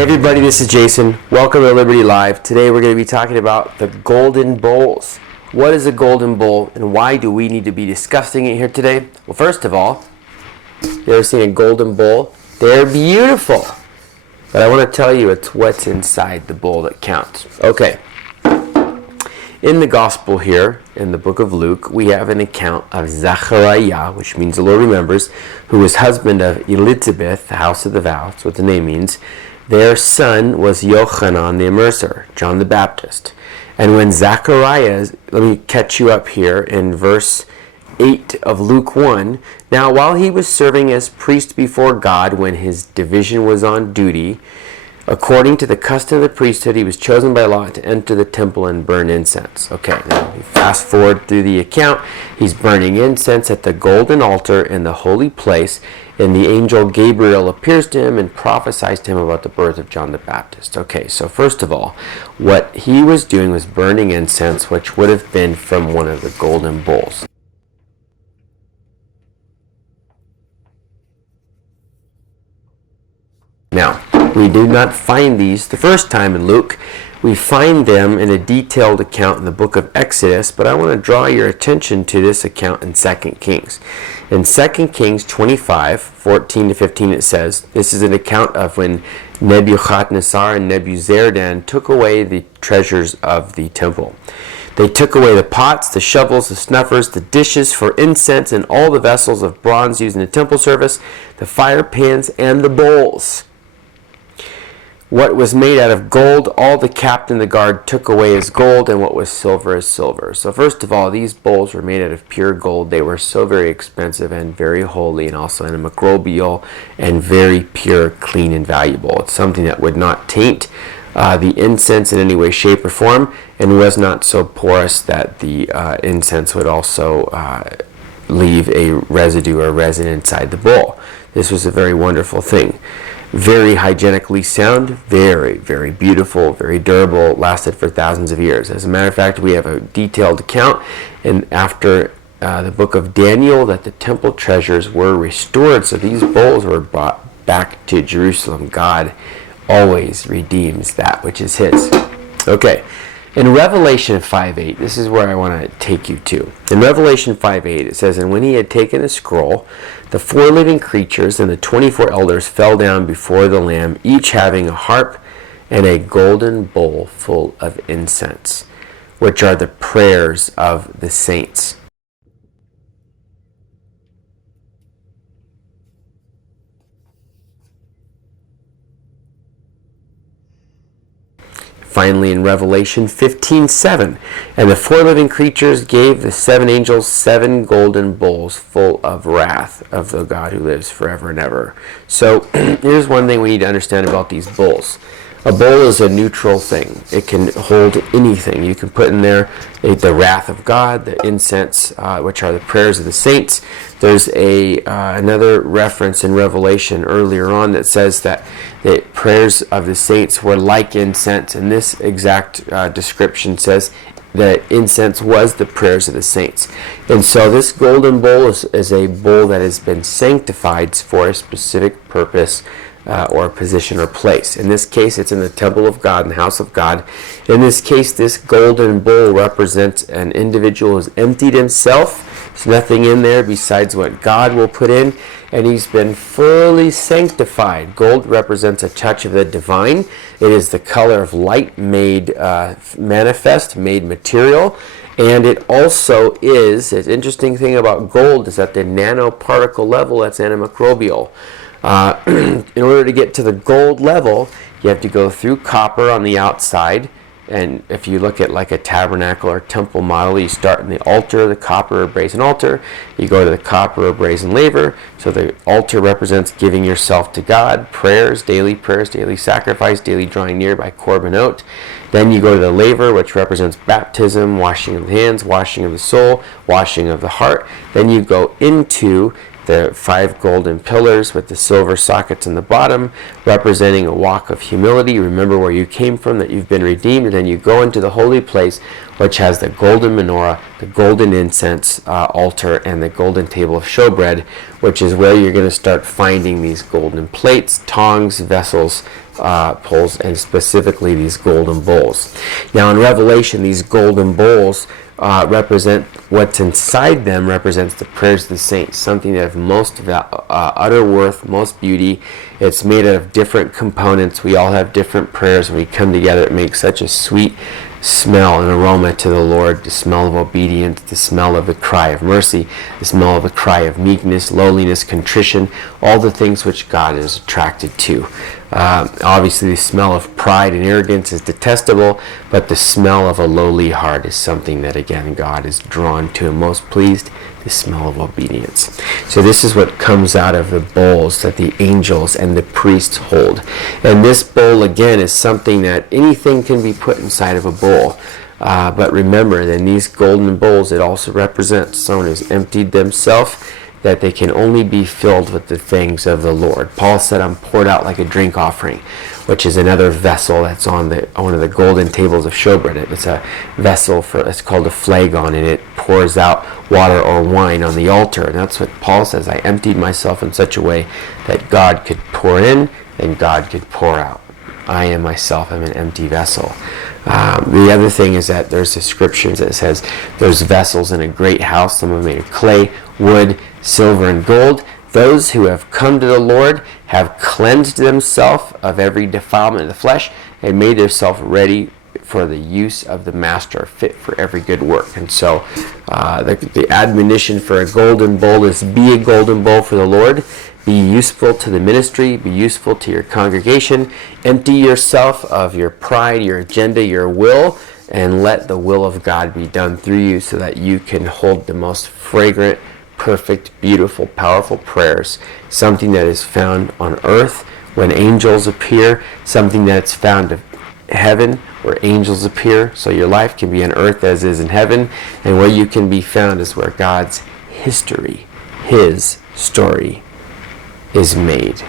Hey everybody, this is Jason. Welcome to Liberty Live. Today we're going to be talking about the golden bowls. What is a golden bowl and why do we need to be discussing it here today? Well, first of all, you ever seen a golden bowl? They're beautiful. But I want to tell you it's what's inside the bowl that counts. Okay. In the gospel here, in the book of Luke, we have an account of Zachariah, which means the Lord remembers, who was husband of Elizabeth, the house of the vow. That's what the name means. Their son was Yochanan the Immerser, John the Baptist. And when Zachariah, let me catch you up here in verse 8 of Luke 1. Now, while he was serving as priest before God when his division was on duty, according to the custom of the priesthood, he was chosen by lot to enter the temple and burn incense. Okay, now we fast forward through the account. He's burning incense at the golden altar in the holy place, and the angel Gabriel appears to him and prophesies to him about the birth of John the Baptist. Okay, so first of all, what he was doing was burning incense, which would have been from one of the golden bowls. Now, we do not find these the first time in Luke. We find them in a detailed account in the book of Exodus, but I want to draw your attention to this account in 2 Kings. In 2 Kings 25, 14 to 15, it says, this is an account of when Nebuchadnezzar and Nebuzaradan took away the treasures of the temple. They took away the pots, the shovels, the snuffers, the dishes for incense, and all the vessels of bronze used in the temple service, the fire pans, and the bowls. What was made out of gold, all the captain and the guard took away as gold, and what was silver as silver. So first of all, these bowls were made out of pure gold. They were so very expensive and very holy, and also antimicrobial and very pure, clean, and valuable. It's something that would not taint the incense in any way, shape, or form, and was not so porous that the incense would also leave a residue or resin inside the bowl. This was a very wonderful thing. Very hygienically sound, very, very beautiful, very durable, lasted for thousands of years. As a matter of fact, we have a detailed account after the book of Daniel that the temple treasures were restored, so these bowls were brought back to Jerusalem. God always redeems that which is his. Okay, in Revelation 5:8, this is where I want to take you to. In Revelation 5:8, it says, and when he had taken the scroll, the 4 living creatures and the 24 elders fell down before the Lamb, each having a harp and a golden bowl full of incense, which are the prayers of the saints. Finally, in Revelation 15:7, and the 4 living creatures gave the 7 angels 7 golden bowls full of wrath of the God who lives forever and ever. So here's one thing we need to understand about these bowls. A bowl is a neutral thing. It can hold anything. You can put in there the wrath of God, the incense, which are the prayers of the saints. There's another reference in Revelation earlier on that says that the prayers of the saints were like incense, and this exact description says that incense was the prayers of the saints. And so this golden bowl is a bowl that has been sanctified for a specific purpose or position or place. In this case, it's in the temple of God, in the house of God. In this case, this golden bowl represents an individual who's emptied himself. There's nothing in there besides what God will put in, and he's been fully sanctified. Gold represents a touch of the divine. It is the color of light made manifest, made material. And it also is, an interesting thing about gold is at the nanoparticle level, that's antimicrobial. In order to get to the gold level, you have to go through copper on the outside. And if you look at like a tabernacle or temple model, you start in the altar, the copper or brazen altar. You go to the copper or brazen laver. So the altar represents giving yourself to God, prayers, daily sacrifice, daily drawing near by korbanot. Then you go to the laver, which represents baptism, washing of the hands, washing of the soul, washing of the heart. Then you go into the 5 golden pillars with the silver sockets in the bottom, representing a walk of humility. Remember where you came from, that you've been redeemed. And then you go into the holy place, which has the golden menorah, the golden incense altar, and the golden table of showbread, which is where you're going to start finding these golden plates, tongs, vessels poles, and specifically these golden bowls. Now in Revelation, these golden bowls represent what's inside them, represents the prayers of the saints, something that have most utter worth, most beauty. It's made out of different components. We all have different prayers. When we come together, it makes such a sweet smell and aroma to the Lord, the smell of obedience, the smell of the cry of mercy, the smell of the cry of meekness, lowliness, contrition, all the things which God is attracted to. Obviously, the smell of pride and arrogance is detestable, but the smell of a lowly heart is something that, again, God is drawn to and most pleased, the smell of obedience. So this is what comes out of the bowls that the angels and the priests hold. And this bowl, again, is something that anything can be put inside of a bowl. But remember that in these golden bowls, it also represents someone who's emptied themselves, that they can only be filled with the things of the Lord. Paul said, I'm poured out like a drink offering, which is another vessel that's on one of the golden tables of showbread. It's a vessel it's called a flagon, and it pours out water or wine on the altar. And that's what Paul says. I emptied myself in such a way that God could pour in and God could pour out. I am myself, I'm an empty vessel. The other thing is that there's a scripture that says there's vessels in a great house. Some are made of clay, wood, silver, and gold. Those who have come to the Lord have cleansed themselves of every defilement of the flesh and made themselves ready for the use of the master, fit for every good work. And so the admonition for a golden bowl is be a golden bowl for the Lord. Be useful to the ministry. Be useful to your congregation. Empty yourself of your pride, your agenda, your will, and let the will of God be done through you so that you can hold the most fragrant, perfect, beautiful, powerful prayers. Something that is found on earth when angels appear. Something that's found in heaven where angels appear. So your life can be on earth as is in heaven. And where you can be found is where God's history, His story, is made.